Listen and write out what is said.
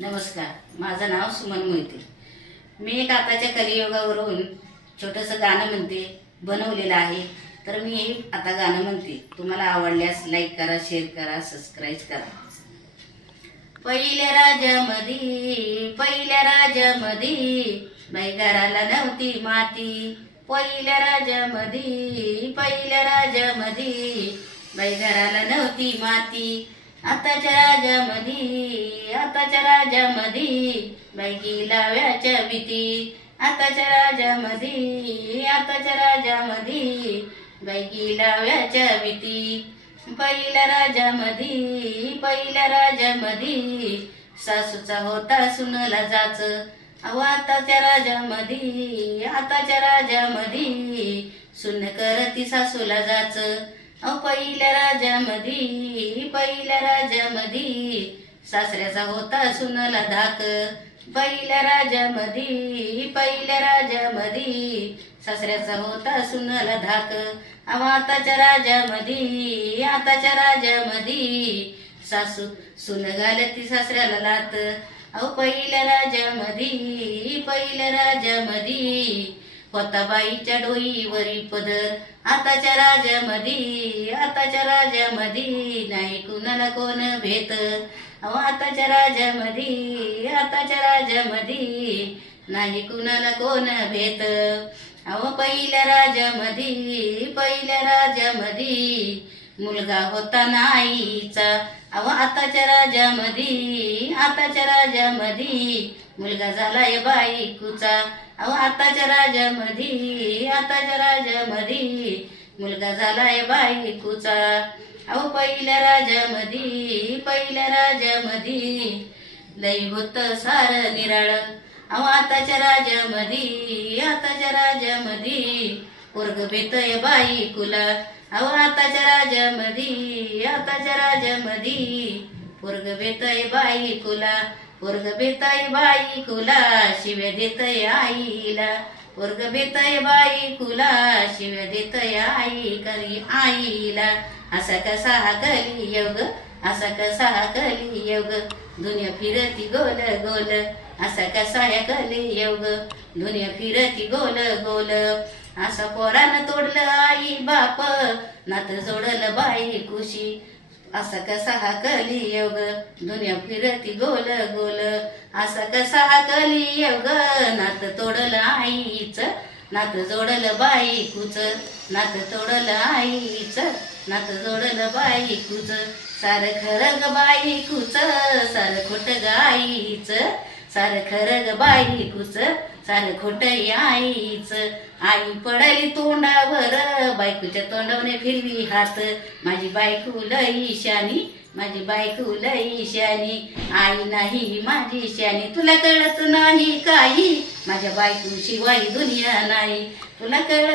नमस्कार, माझं नाव सुमन मोहिते। मी एक आताच्या कलियुगावरून छोटंसं गाणं म्हणते, बनवलेलं आहे। तर मी हे आता गाणं म्हणते, तुम्हाला आवडल्यास लाईक करा, शेअर करा, सबस्क्राईब करा। पहिल्या राज्यामध्ये बाई घराला नव्हती माती। पहिल्या राज्यामध्ये बाई घराला नव्हती माती। आताच्या राजामध्ये बाई गिलाव्याच्या भीती। आताच्या राजामध्ये बाई गिलाव्याच्या भीती। पहिल्या राजामध्ये सासूचा होता सुनला जाच। अहो आताच्या राजामध्ये सुन करती सासूला जाच। अहो पहिल्या राजामध्ये सासऱ्याचा होता सुनला धाक। पहिल्या राजामध्ये सासऱ्याचा होता सुनला धाक। अहो आताच्या राजामध्ये सासू सुन घालती सासऱ्याला लात। अहो पहिल्या राजामध्ये होता बाईच्या डोईवरी पदर। आताच्या राजामध्ये नाही कुणाला कोण भेट। अहो आताच्या राजामध्ये नाही कुणाला कोण भेट। अहो पहिल्या राजामध्ये मुलगा होता नाईचा। अहो आताच्या राजामध्ये मुलगा झालाय बायकोचा। अहो आताच्या राजामध्ये मुलगा झालाय बायकोचा। अहो पहिल्या राजामध्ये लई होत सार निराळ। अहो आताच्या राजामध्ये पोरग बेतय बायकोला। अहो आताच्या राजामध्ये पोरग बेतय बायकोला। पोरग बेतय बायकोला शिव्या देतय आईला। पोरग बेतय बायकोला शिव्या देतय आईला। असा कसा कलियुग दुनिया फिरती गोल गोल। असा कसा कलियुग दुनिया फिरती गोल गोल। असा पोरानं तोडलं आई बाप नात जोडलं बायकोशी। असा कसा कलियुग दुनिया फिरती गोल गोल। असा कसा कलियुग नात तोडलं आईच नात जोडलं बायकोच। नात तोडलं आईच नात जोडलं बायकोच। सार खरं ग बायकोच सार खोट ग आईच। सार खरं ग बायकोच सार खोट आईच। आई पडली तोंडावर बायकोच्या तोंडावने फिरवी हात। माझी बायको लई शानी आई नाही माझी शानी। तुला कळत नाही काही माझ्या बायको शिवाय दुनिया नाही। तुला कळत